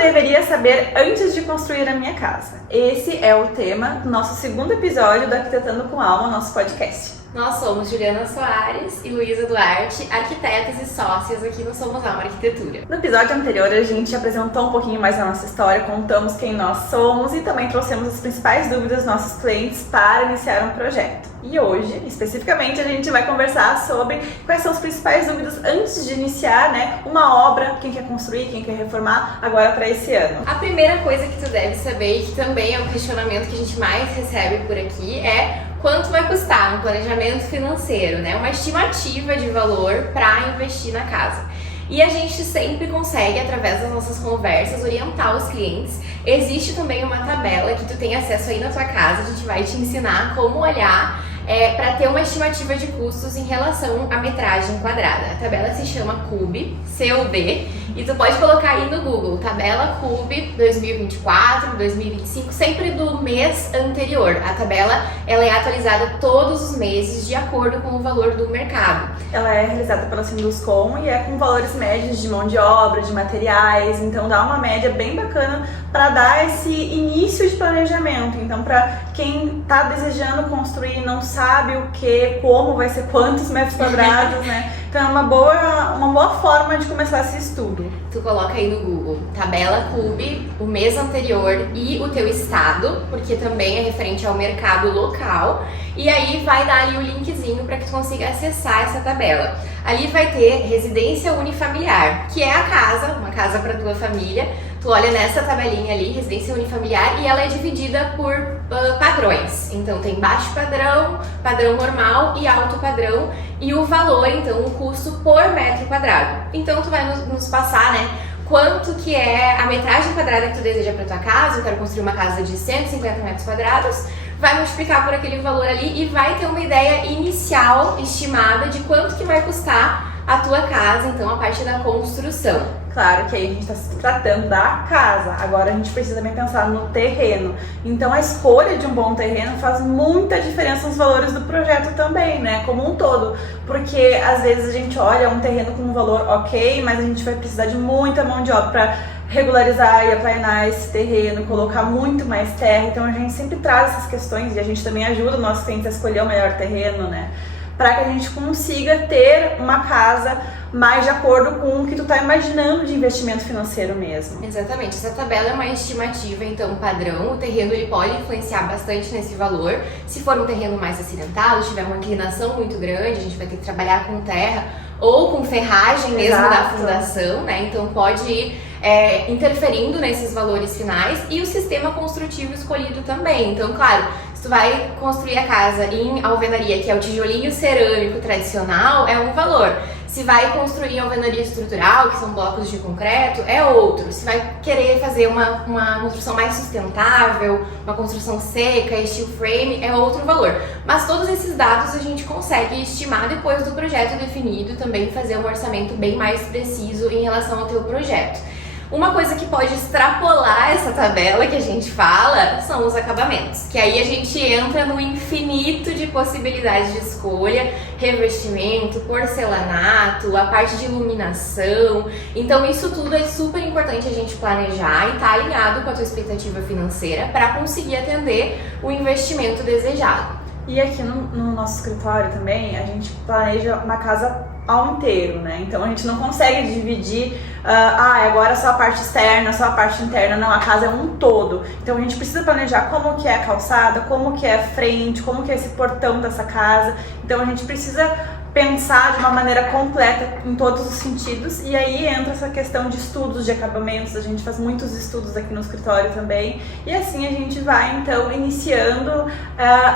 deveria saber antes de construir a minha casa? Esse é o tema do nosso segundo episódio do Arquitetando com Alma, nosso podcast. Nós somos Juliana Soares e Luísa Duarte, arquitetas e sócias aqui no Somos Alma Arquitetura. No episódio anterior a gente apresentou um pouquinho mais a nossa história, contamos quem nós somos e também trouxemos as principais dúvidas dos nossos clientes para iniciar um projeto. E hoje, especificamente, a gente vai conversar sobre quais são as principais dúvidas antes de iniciar, uma obra, quem quer construir, quem quer reformar, agora para esse ano. A primeira coisa que tu deve saber, e que também é um questionamento que a gente mais recebe por aqui, é quanto vai custar um planejamento financeiro, uma estimativa de valor para investir na casa. E a gente sempre consegue, através das nossas conversas, orientar os clientes. Existe também uma tabela que tu tem acesso aí na tua casa, a gente vai te ensinar como olhar para ter uma estimativa de custos em relação à metragem quadrada. A tabela se chama CUB, C-U-B, e tu pode colocar aí no Google, tabela CUB 2024, 2025, sempre do mês anterior. A tabela ela é atualizada todos os meses de acordo com o valor do mercado. Ela é realizada pela Sinduscom e é com valores médios de mão de obra, de materiais, então dá uma média bem bacana para dar esse início de planejamento. Então, para quem está desejando construir e não sabe o que, como vai ser, quantos metros quadrados, Então é uma boa forma de começar esse estudo. Tu coloca aí no Google, tabela CUB, o mês anterior e o teu estado, porque também é referente ao mercado local, e aí vai dar ali o linkzinho para que tu consiga acessar essa tabela. Ali vai ter residência unifamiliar, que é a casa, uma casa para tua família. Tu olha nessa tabelinha ali, residência unifamiliar, e ela é dividida por padrões. Então tem baixo padrão, padrão normal e alto padrão, e o valor, então o custo por metro quadrado. Então tu vai nos passar, quanto que é a metragem quadrada que tu deseja para tua casa. Eu quero construir uma casa de 150 metros quadrados, vai multiplicar por aquele valor ali e vai ter uma ideia inicial estimada de quanto que vai custar a tua casa, então a parte da construção. Claro que aí a gente está se tratando da casa, agora a gente precisa também pensar no terreno. Então a escolha de um bom terreno faz muita diferença nos valores do projeto também, como um todo. Porque às vezes a gente olha um terreno com um valor ok, mas a gente vai precisar de muita mão de obra para regularizar e aplainar esse terreno, colocar muito mais terra. Então a gente sempre traz essas questões e a gente também ajuda o nosso cliente a escolher o melhor terreno, para que a gente consiga ter uma casa mais de acordo com o que tu tá imaginando de investimento financeiro mesmo. Exatamente, essa tabela é uma estimativa, então, padrão. O terreno ele pode influenciar bastante nesse valor. Se for um terreno mais acidentado, tiver uma inclinação muito grande, a gente vai ter que trabalhar com terra ou com ferragem mesmo. Exato. Da fundação, então pode ir interferindo nesses valores finais, e o sistema construtivo escolhido também. Então, claro, se tu vai construir a casa em alvenaria, que é o tijolinho cerâmico tradicional, é um valor. Se vai construir em alvenaria estrutural, que são blocos de concreto, é outro. Se vai querer fazer uma construção mais sustentável, uma construção seca, steel frame, é outro valor. Mas todos esses dados a gente consegue estimar depois do projeto definido, também fazer um orçamento bem mais preciso em relação ao teu projeto. Uma coisa que pode extrapolar essa tabela que a gente fala são os acabamentos, que aí a gente entra no infinito de possibilidades de escolha, revestimento, porcelanato, a parte de iluminação. Então isso tudo é super importante a gente planejar e estar alinhado com a tua expectativa financeira para conseguir atender o investimento desejado. E aqui no nosso escritório também, a gente planeja uma casa ao inteiro, Então a gente não consegue dividir, agora só a parte externa, só a parte interna, não, a casa é um todo. Então a gente precisa planejar como que é a calçada, como que é a frente, como que é esse portão dessa casa. Então a gente precisa pensar de uma maneira completa em todos os sentidos, e aí entra essa questão de estudos de acabamentos. A gente faz muitos estudos aqui no escritório também, e assim a gente vai então iniciando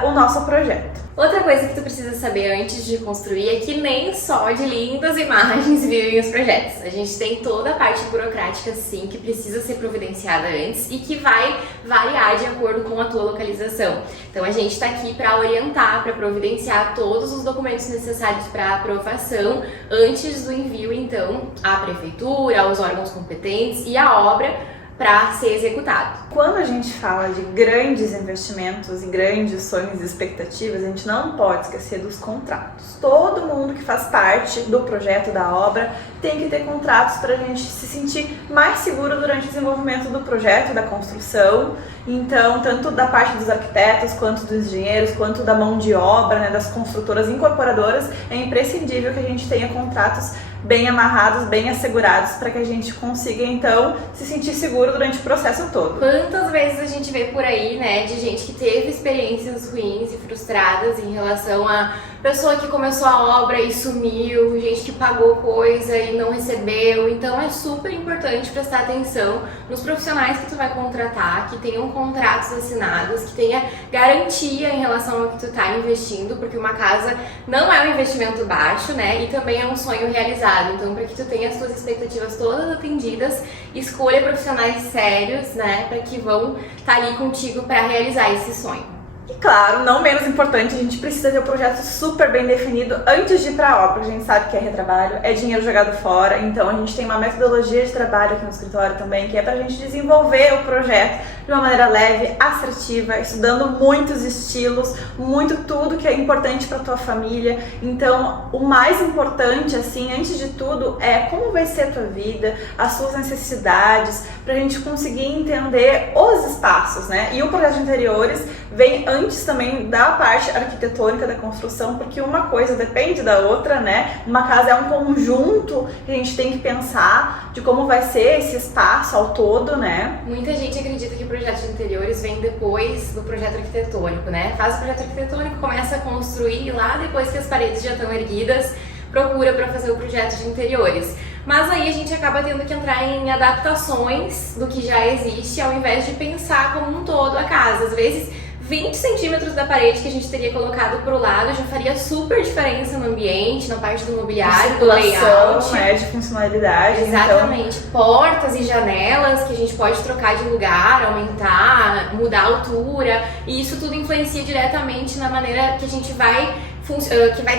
o nosso projeto. Outra coisa que tu precisa saber antes de construir é que nem só de lindas imagens vivem os projetos. A gente tem toda a parte burocrática, sim, que precisa ser providenciada antes e que vai variar de acordo com a tua localização. Então a gente está aqui para orientar, para providenciar todos os documentos necessários para aprovação antes do envio, então, à prefeitura, aos órgãos competentes e à obra para ser executado. Quando a gente fala de grandes investimentos e grandes sonhos e expectativas, a gente não pode esquecer dos contratos. Todo mundo que faz parte do projeto, da obra, tem que ter contratos para a gente se sentir mais seguro durante o desenvolvimento do projeto, da construção. Então, tanto da parte dos arquitetos, quanto dos engenheiros, quanto da mão de obra, né, das construtoras incorporadoras, é imprescindível que a gente tenha contratos bem amarrados, bem assegurados, para que a gente consiga, então, se sentir seguro durante o processo todo. Quantas vezes a gente vê por aí, né, de gente que teve experiências ruins e frustradas em relação a pessoa que começou a obra e sumiu, gente que pagou coisa e não recebeu. Então é super importante prestar atenção nos profissionais que tu vai contratar, que tenham contratos assinados, que tenha garantia em relação ao que tu tá investindo, porque uma casa não é um investimento baixo, né, e também é um sonho realizado. Então, para que tu tenha as tuas expectativas todas atendidas, escolha profissionais sérios, né, para que vão estar ali contigo para realizar esse sonho. E claro, não menos importante, a gente precisa ter o projeto super bem definido antes de ir para a obra. A gente sabe que é retrabalho, é dinheiro jogado fora, então a gente tem uma metodologia de trabalho aqui no escritório também, que é para a gente desenvolver o projeto de uma maneira leve, assertiva, estudando muitos estilos, muito tudo que é importante para tua família. Então, o mais importante, assim, antes de tudo, é como vai ser a tua vida, as suas necessidades, para a gente conseguir entender os espaços, né? E o projeto de interiores vem antes também da parte arquitetônica da construção, porque uma coisa depende da outra, né? Uma casa é um conjunto que a gente tem que pensar de como vai ser esse espaço ao todo, né? Muita gente acredita que o projeto de interiores vem depois do projeto arquitetônico, né? Faz o projeto arquitetônico, começa a construir e lá depois que as paredes já estão erguidas, procura para fazer o projeto de interiores. Mas aí a gente acaba tendo que entrar em adaptações do que já existe, ao invés de pensar como um todo a casa. Às vezes 20 centímetros da parede que a gente teria colocado pro lado já faria super diferença no ambiente, na parte do mobiliário, do layout, né, de funcionalidade. Exatamente. Então, portas e janelas que a gente pode trocar de lugar, aumentar, mudar a altura, e isso tudo influencia diretamente na maneira que a gente vai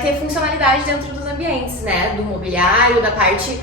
ter funcionalidade dentro dos ambientes, né, do mobiliário, da parte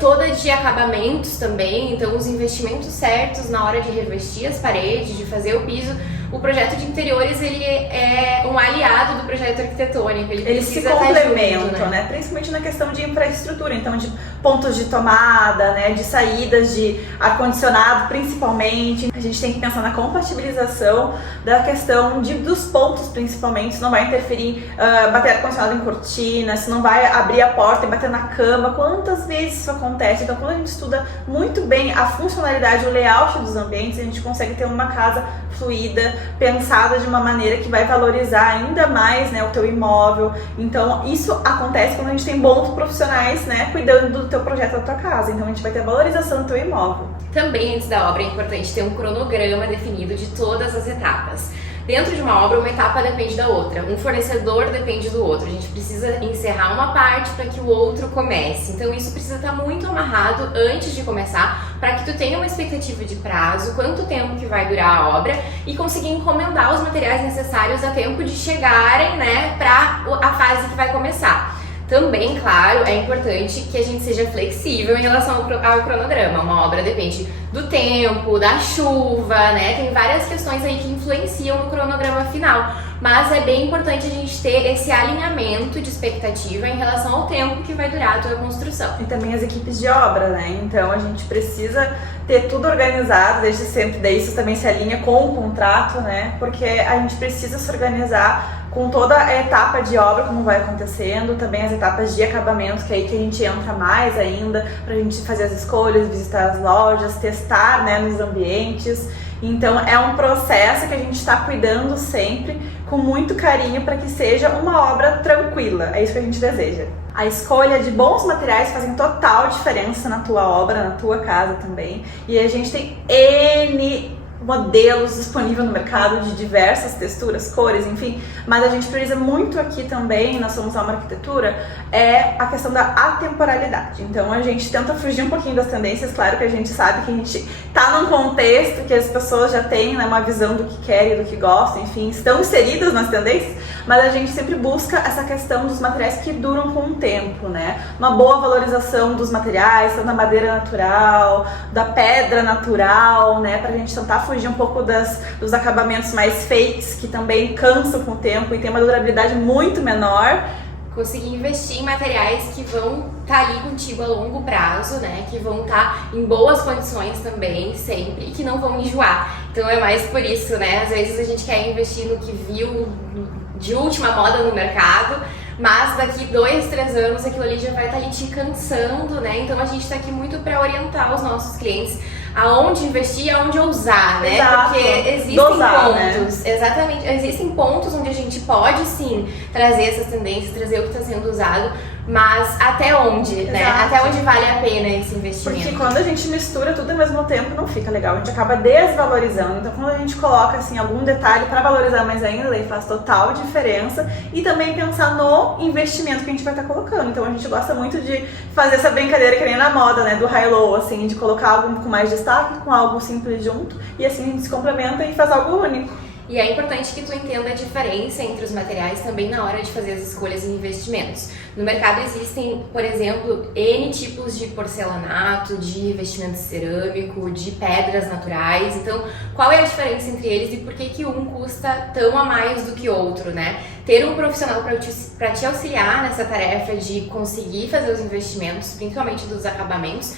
toda de acabamentos também. Então os investimentos certos na hora de revestir as paredes, de fazer o piso. O projeto de interiores, ele é um aliado do projeto arquitetônico. Eles se complementam, né? Principalmente na questão de infraestrutura, então de pontos de tomada, né? De saídas de ar-condicionado, principalmente. A gente tem que pensar na compatibilização da questão dos pontos, principalmente. Se não vai interferir, bater ar-condicionado em cortina, se não vai abrir a porta e bater na cama. Quantas vezes isso acontece? Então, quando a gente estuda muito bem a funcionalidade, o layout dos ambientes, a gente consegue ter uma casa fluida, pensada de uma maneira que vai valorizar ainda mais, né, o teu imóvel. Então isso acontece quando a gente tem bons profissionais, né, cuidando do teu projeto da tua casa. Então a gente vai ter a valorização do teu imóvel. Também antes da obra é importante ter um cronograma definido de todas as etapas. Dentro de uma obra, uma etapa depende da outra, um fornecedor depende do outro. A gente precisa encerrar uma parte para que o outro comece. Então isso precisa estar muito amarrado antes de começar, para que tu tenha uma expectativa de prazo, quanto tempo que vai durar a obra, e conseguir encomendar os materiais necessários a tempo de chegarem, né, para a fase que vai começar. Também, claro, é importante que a gente seja flexível em relação ao cronograma. Uma obra depende do tempo, da chuva, né? Tem várias questões aí que influenciam no cronograma final. Mas é bem importante a gente ter esse alinhamento de expectativa em relação ao tempo que vai durar a tua construção. E também as equipes de obra, né? Então a gente precisa ter tudo organizado desde sempre. Daí isso também se alinha com o contrato, né? Porque a gente precisa se organizar com toda a etapa de obra, como vai acontecendo, também as etapas de acabamento, que é aí que a gente entra mais ainda, pra gente fazer as escolhas, visitar as lojas, testar, né, nos ambientes. Então é um processo que a gente está cuidando sempre com muito carinho para que seja uma obra tranquila. É isso que a gente deseja. A escolha de bons materiais fazem total diferença na tua obra, na tua casa também. E a gente tem N modelos disponíveis no mercado de diversas texturas, cores, enfim, mas a gente prioriza muito aqui também, nós somos uma arquitetura, é a questão da atemporalidade. Então a gente tenta fugir um pouquinho das tendências, claro que a gente sabe que a gente tá num contexto que as pessoas já têm, né, uma visão do que querem, do que gostam, enfim, estão inseridas nas tendências, mas a gente sempre busca essa questão dos materiais que duram com o tempo, né? Uma boa valorização dos materiais, tanto da madeira natural, da pedra natural, né, pra gente tentar fugir um pouco dos acabamentos mais fakes, que também cansam com o tempo e tem uma durabilidade muito menor. Conseguir investir em materiais que vão estar ali contigo a longo prazo, né? Que vão estar em boas condições também, sempre, e que não vão enjoar. Então é mais por isso, né? Às vezes a gente quer investir no que viu de última moda no mercado, mas daqui 2, 3 anos aquilo ali já vai estar ali te cansando, né? Então a gente está aqui muito para orientar os nossos clientes aonde investir, aonde ousar, né? Exato. Porque existem Dosar, pontos, né? Exatamente, existem pontos onde a gente pode sim trazer essas tendências, trazer o que está sendo usado, mas até onde, né? Até onde vale a pena esse investimento? Porque quando a gente mistura tudo ao mesmo tempo não fica legal, a gente acaba desvalorizando. Então quando a gente coloca assim algum detalhe para valorizar mais ainda, aí faz total diferença. E também pensar no investimento que a gente vai estar colocando. Então a gente gosta muito de fazer essa brincadeira que nem na moda, né, do high-low, assim, de colocar algo com mais destaque, com algo simples junto, e assim a gente se complementa e faz algo único. E é importante que tu entenda a diferença entre os materiais também na hora de fazer as escolhas e investimentos. No mercado existem, por exemplo, N tipos de porcelanato, de revestimento cerâmico, de pedras naturais. Então, qual é a diferença entre eles e por que um custa tão a mais do que outro, né? Ter um profissional para te auxiliar nessa tarefa de conseguir fazer os investimentos, principalmente dos acabamentos,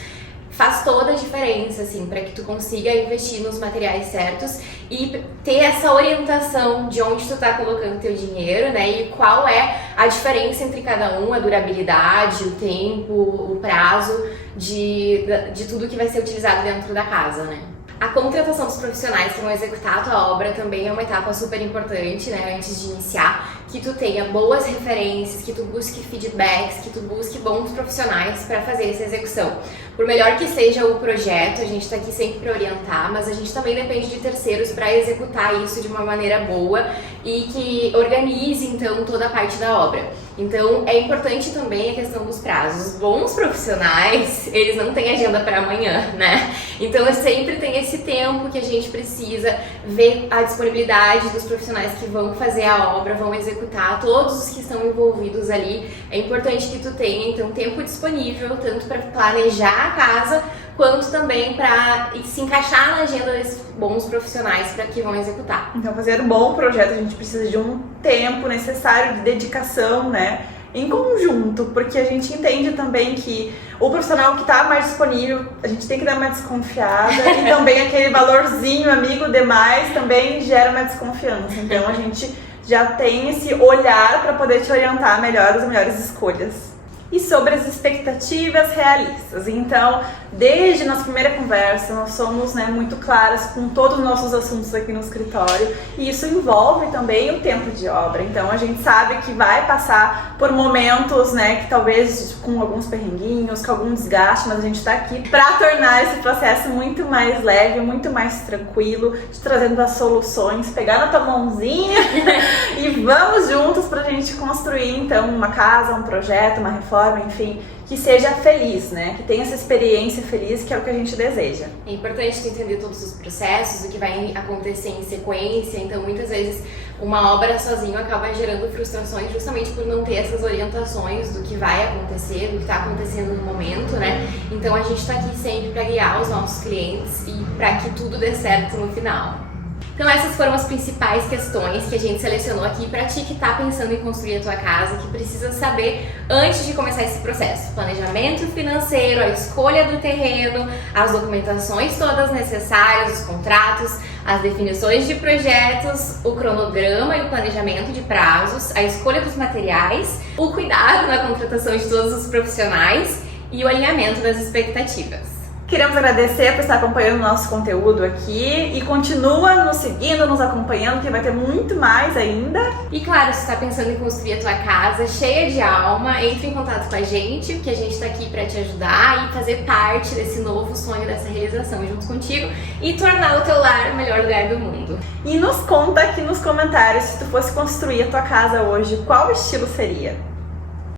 faz toda a diferença, assim, para que tu consiga investir nos materiais certos e ter essa orientação de onde tu tá colocando teu dinheiro, né, e qual é a diferença entre cada um, a durabilidade, o tempo, o prazo de tudo que vai ser utilizado dentro da casa, né. A contratação dos profissionais que vão executar a tua obra também é uma etapa super importante, né, antes de iniciar, que tu tenha boas referências, que tu busque feedbacks, que tu busque bons profissionais para fazer essa execução. Por melhor que seja o projeto, a gente está aqui sempre para orientar, mas a gente também depende de terceiros para executar isso de uma maneira boa e que organize então toda a parte da obra. Então é importante também a questão dos prazos. Os bons profissionais, eles não têm agenda para amanhã, né? Então sempre tem esse tempo que a gente precisa ver a disponibilidade dos profissionais que vão fazer a obra, vão executar, todos os que estão envolvidos ali. É importante que tu tenha então tempo disponível, tanto para planejar a casa, quanto também para se encaixar na agenda desses bons profissionais para que vão executar. Então, fazer um bom projeto, a gente precisa de um tempo necessário de dedicação, né, em conjunto, porque a gente entende também que o profissional que está mais disponível, a gente tem que dar uma desconfiada e também aquele valorzinho amigo demais também gera uma desconfiança. Então, a gente já tem esse olhar para poder te orientar melhor as melhores escolhas. E sobre as expectativas realistas. Então, desde nossa primeira conversa, nós somos, né, muito claras com todos os nossos assuntos aqui no escritório, e isso envolve também o tempo de obra. Então, a gente sabe que vai passar por momentos, né, que talvez com alguns perrenguinhos, com algum desgaste, mas a gente está aqui para tornar esse processo muito mais leve, muito mais tranquilo, te trazendo as soluções, pegar na tua mãozinha e vamos juntos para a gente construir, então, uma casa, um projeto, uma reforma, enfim, que seja feliz, né? Que tenha essa experiência feliz, que é o que a gente deseja. É importante tu entender todos os processos, o que vai acontecer em sequência. Então, muitas vezes, uma obra sozinho acaba gerando frustrações justamente por não ter essas orientações do que vai acontecer, do que está acontecendo no momento, né? Então, a gente está aqui sempre para guiar os nossos clientes e para que tudo dê certo no final. Então essas foram as principais questões que a gente selecionou aqui para ti que está pensando em construir a tua casa, que precisa saber antes de começar esse processo. Planejamento financeiro, a escolha do terreno, as documentações todas necessárias, os contratos, as definições de projetos, o cronograma e o planejamento de prazos, a escolha dos materiais, o cuidado na contratação de todos os profissionais e o alinhamento das expectativas. Queremos agradecer por estar acompanhando o nosso conteúdo aqui e continua nos seguindo, nos acompanhando, que vai ter muito mais ainda. E claro, se você está pensando em construir a tua casa cheia de alma, entre em contato com a gente, que a gente está aqui para te ajudar e fazer parte desse novo sonho, dessa realização junto contigo e tornar o teu lar o melhor lugar do mundo. E nos conta aqui nos comentários, se tu fosse construir a tua casa hoje, qual estilo seria?